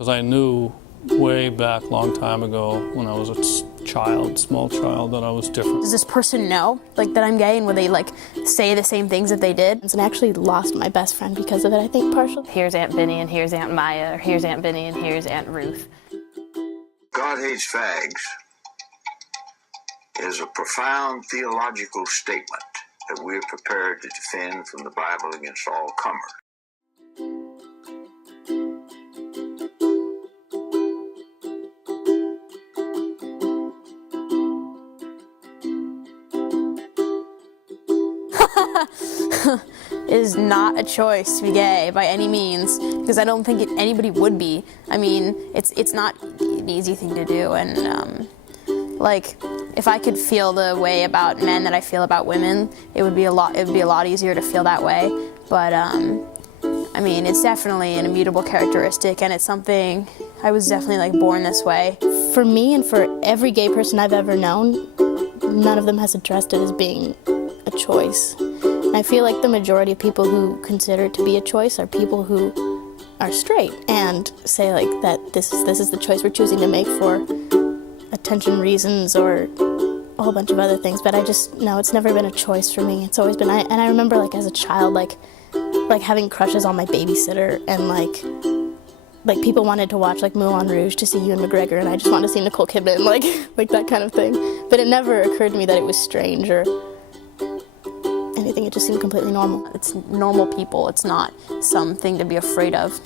Because I knew way back a long time ago when I was a small child, that I was different. Does this person know, like, that I'm gay, and will they, like, say the same things that they did? And I actually lost my best friend because of it, I think, partially. Here's Aunt Benny, and here's Aunt Maya, or here's Aunt Benny, and here's Aunt Ruth. God hates fags is a profound theological statement that we're prepared to defend from the Bible against all comers. It is not a choice to be gay by any means, because I don't think anybody would be. I mean, it's not an easy thing to do, and like, if I could feel the way about men that I feel about women, it would be a lot easier to feel that way. But I mean, it's definitely an immutable characteristic, and it's something I was definitely, like, born this way. For me and for every gay person I've ever known, none of them has addressed it as being a choice. And I feel like the majority of people who consider it to be a choice are people who are straight and say, like, that this is the choice we're choosing to make for attention reasons or a whole bunch of other things. But no, it's never been a choice for me. It's always been, and I remember, like, as a child, like having crushes on my babysitter, and like people wanted to watch, like, Moulin Rouge to see Ewan McGregor, and I just wanted to see Nicole Kidman, like that kind of thing. But it never occurred to me that it was strange or anything. It just seemed completely normal. It's normal people. It's not something to be afraid of.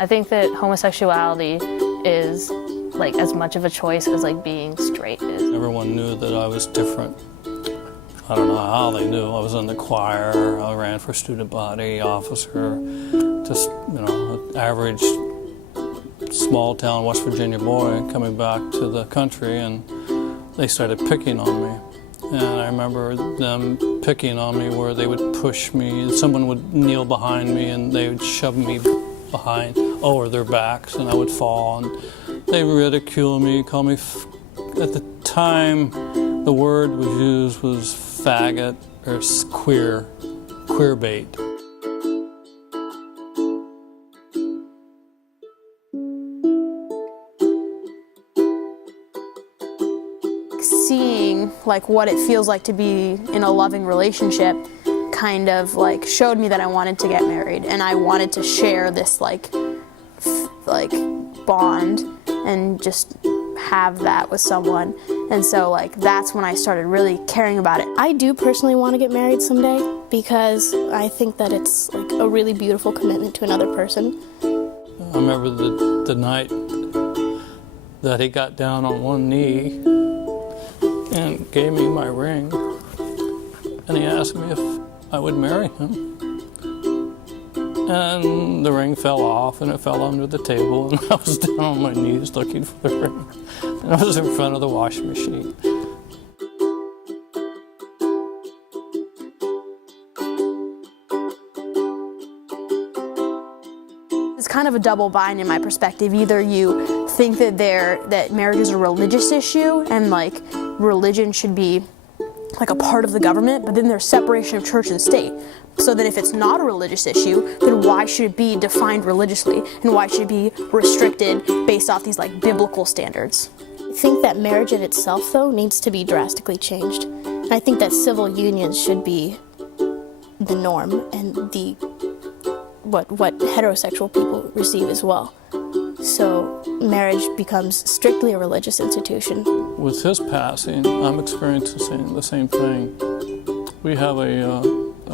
I think that homosexuality is, like, as much of a choice as, like, being straight is. Everyone knew that I was different. I don't know how they knew. I was in the choir, I ran for student body officer, just, you know, an average small town West Virginia boy coming back to the country, and they started picking on me. And I remember them picking on me where they would push me, someone would kneel behind me and they would shove me behind over their backs, and I would fall, and they ridicule me, call me, at the time the word was used was faggot or queer bait. Seeing, like, what it feels like to be in a loving relationship kind of, like, showed me that I wanted to get married, and I wanted to share this, like bond and just have that with someone. And so, like, that's when I started really caring about it. I do personally want to get married someday because I think that it's, like, a really beautiful commitment to another person. I remember the night that he got down on one knee and gave me my ring, and he asked me if I would marry him. And the ring fell off, and it fell under the table, and I was down on my knees looking for the ring, and I was in front of the washing machine. It's kind of a double bind in my perspective. Either you think that marriage is a religious issue, and, like, religion should be, like, a part of the government, but then there's separation of church and state. So that if it's not a religious issue, then why should it be defined religiously? And why should it be restricted based off these, like, biblical standards? I think that marriage in itself, though, needs to be drastically changed. And I think that civil unions should be the norm and what heterosexual people receive as well. So marriage becomes strictly a religious institution. With his passing, I'm experiencing the same thing. We have a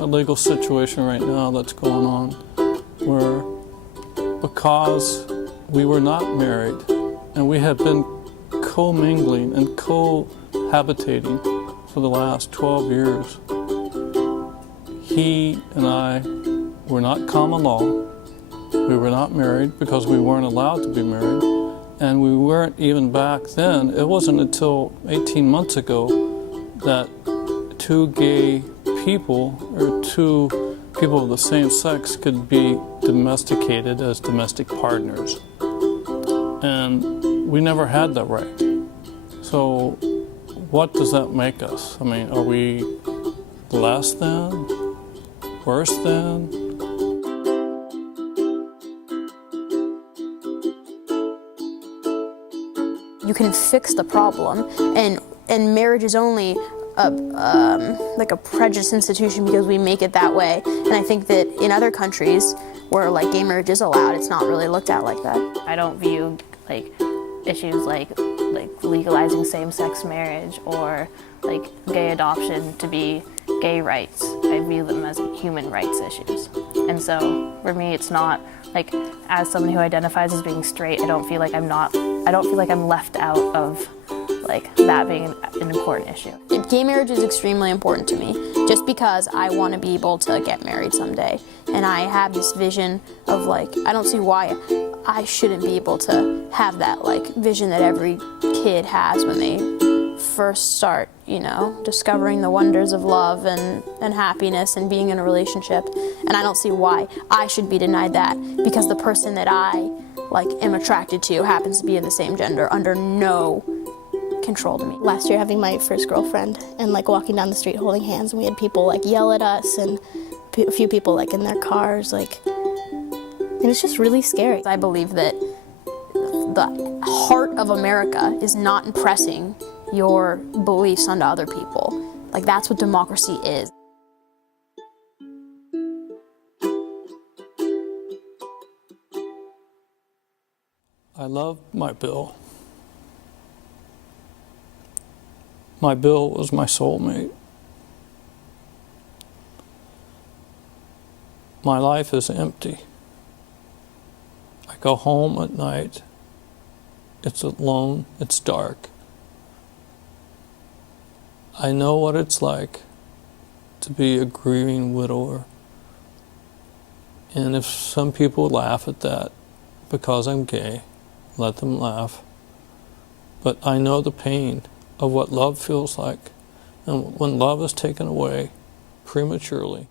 legal situation right now that's going on where, because we were not married and we have been co-mingling and cohabitating for the last 12 years, he and I were not common law. We were not married because we weren't allowed to be married, and we weren't even back then. It wasn't until 18 months ago that two gay people or two people of the same sex could be domesticated as domestic partners. And we never had that right. So what does that make us? I mean, are we less than? Worse than? you can fix the problem, and marriage is only like a prejudiced institution because we make it that way. And I think that in other countries where like gay marriage is allowed, it's not really looked at like that. I don't view like issues like legalizing same-sex marriage or like gay adoption to be gay rights. I view them as human rights issues. And so for me, it's not like, as someone who identifies as being straight, I don't feel like I'm left out of like that being an important issue. Gay marriage is extremely important to me, just because I want to be able to get married someday. And I have this vision of like, I don't see why I shouldn't be able to have that like vision that every kid has when they first start, you know, discovering the wonders of love and happiness and being in a relationship. And I don't see why I should be denied that because the person that I like am attracted to happens to be of the same gender under no control to me. Last year having my first girlfriend and like walking down the street holding hands, and we had people like yell at us and a few people like in their cars, like, and it's just really scary. I believe that the heart of America is not impressing your beliefs onto other people. Like, that's what democracy is. I love my Bill. My Bill was my soulmate. My life is empty. I go home at night. It's alone, it's dark. I know what it's like to be a grieving widower. And if some people laugh at that because I'm gay, let them laugh. But I know the pain of what love feels like. And when love is taken away prematurely,